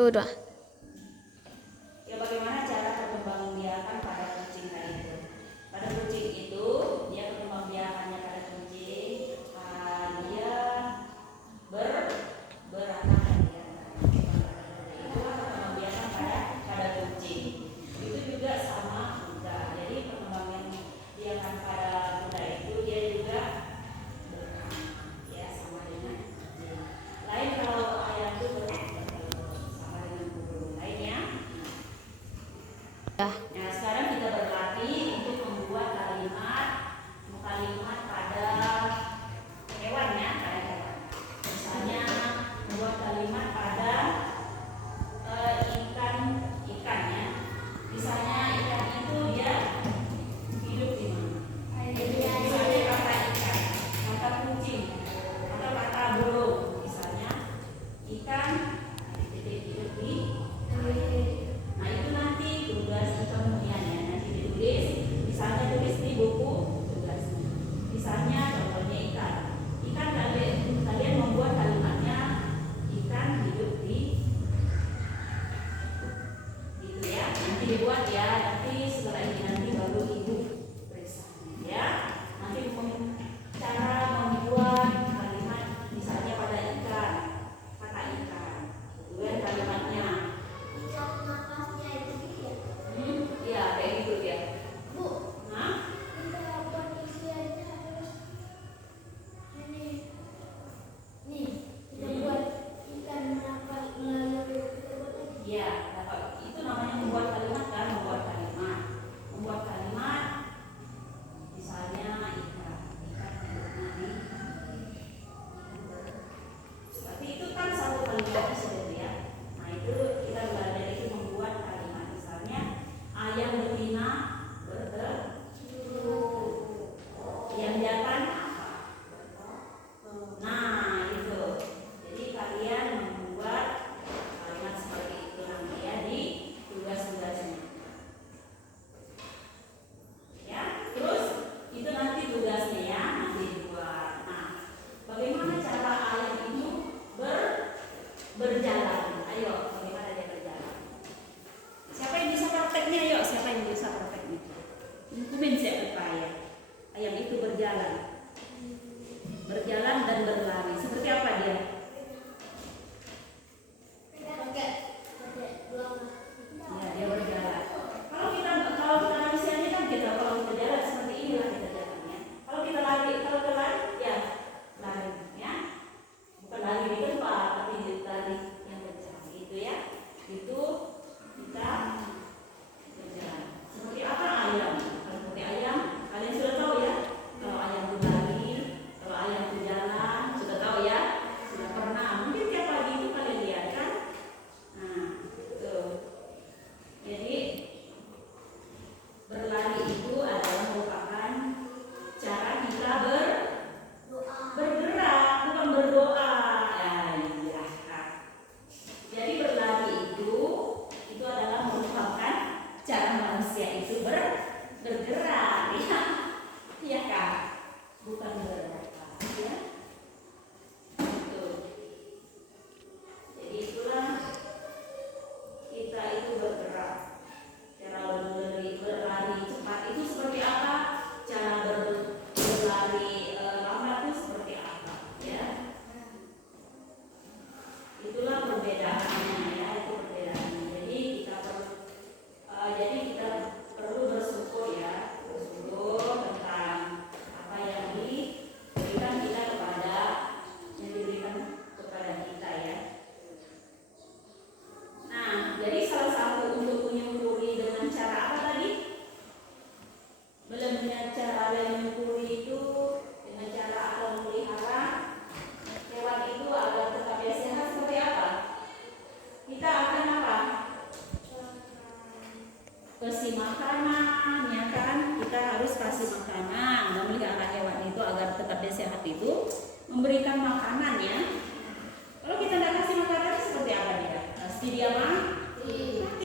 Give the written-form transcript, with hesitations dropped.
Tuh udah. Ya, bagaimana cara perkembangbiakan pada kucing itu? Pada kucing itu, dia perkembangbiakannya pada kucing, dia beranak ya. Itulah perkembangbiakan pada kucing. Itu juga sama kuda. Jadi perkembangbiakan pada kuda itu dia juga beranak, ya, sama dengan kucing. Lain kalau ayam itu sama dengan burung lainnya. Ya. Nah, sekarang kita berlatih untuk membuat kalimat pada hewan ya, pada hewan. Misalnya membuat kalimat pada ikan ya. Misalnya ikan itu dia hidup di mana? Misalnya kata ikan, kata kucing, atau kata burung. Misalnya ikan hidup di air. Nah, itu nanti tugas kemudian ya, nanti ditulis, misalnya tulis di buku tugasnya. Misalnya contohnya ikan kalian membuat kalimatnya ikan hidup di, gitu ya. Nanti dibuat ya, nanti setelah ini nanti baru ibu periksa ya. Nanti cara membuat kalimat misalnya pada ikan, kata ikan, kemudian kalimatnya. Iya, kayak gitu ya. Bu, Nah, kita buat isiannya harus nih, kita buat ikan menangkap melalui kita buat lagi. iya, dapat. Itu namanya membuat kalimat kan, membuat kalimat. Membuat kalimat misalnya ikan hidup di. Seperti itu kan satu kalimatnya sudah ya. Nah, itu kita belajar itu membuat kalimat. Misalnya ayam betina bertelur. Yang jantan apa? Nah, itu. Jadi kalian membuat kalimat seperti itu nanti ya di tugas-tugasnya. Ya, terus itu nanti tugasnya ya, nanti dibuat. Nah, bagaimana cara ayam itu berjalan? Ayo, bagaimana dia berjalan? Siapa yang bisa prakteknya? Ayo, siapa yang bisa prakteknya? Mungkin siapa ya? Ayam itu berjalan dan berlari. Seperti apa dia? Pakai dua. Ya, dia berjalan. Kalau manusia ini kan kalau kita jalan seperti inilah kita jalannya. Kalau kita lari ya lari ya. Bukan lari di tempat, tapi lari yang kencang gitu ya. Itu kita berjalan. Seperti apa ayam? Kalau seperti ayam, kalian sudah tahu ya. Kalau ayam itu lari, kalau ayam itu jalan, sudah tahu ya. Sudah pernah. Mungkin tiap pagi itu kalian lihat kan. Nah, tuh. Jadi berlari itu adalah merupakan cara kita bergerak, bukan berdoa. Ya, iya. Jadi berlari itu adalah merupakan cara manusia itu bergerak, ya, iya kan? Bukan berdoa, ya. Itu. Jadi itulah kita itu bergerak. Cara berlari cepat itu seperti apa? Cara berlari lambat itu seperti apa? Ya. Itulah perbedaannya ya, itu perbedaannya. Jadi kita perlu bersyukur ya, bersyukur tentang apa yang diberikan kepada kita ya. Nah, jadi salah satu untuk menyempurni dengan cara apa tadi? Bagaimana cara menyempurni itu dengan cara akan memelihara hewan itu agar tetap sehat seperti apa? Kita akan apa? Kasih makanan, ya kan? Kita harus kasih makanan, memelihara hewan itu agar tetap sehat itu memberi